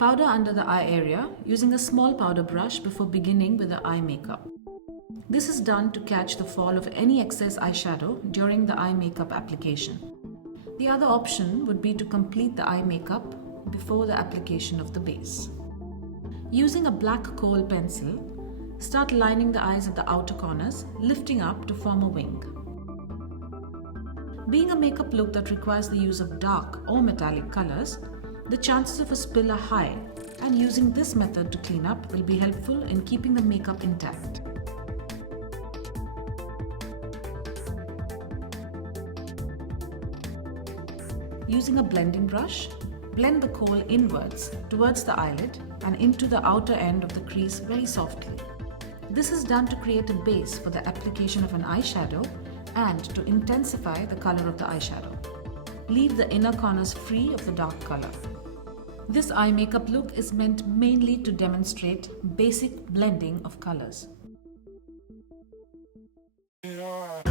Powder under the eye area using a small powder brush before beginning with the eye makeup. This is done to catch the fall of any excess eyeshadow during the eye makeup application. The other option would be to complete the eye makeup before the application of the base. Using a black kohl pencil, start lining the eyes at the outer corners, lifting up to form a wing. Being a makeup look that requires the use of dark or metallic colors, the chances of a spill are high, and using this method to clean up will be helpful in keeping the makeup intact. Using a blending brush, blend the kohl inwards towards the eyelid and into the outer end of the crease very softly. This is done to create a base for the application of an eyeshadow and to intensify the color of the eyeshadow. Leave the inner corners free of the dark color. This eye makeup look is meant mainly to demonstrate basic blending of colors. Yeah.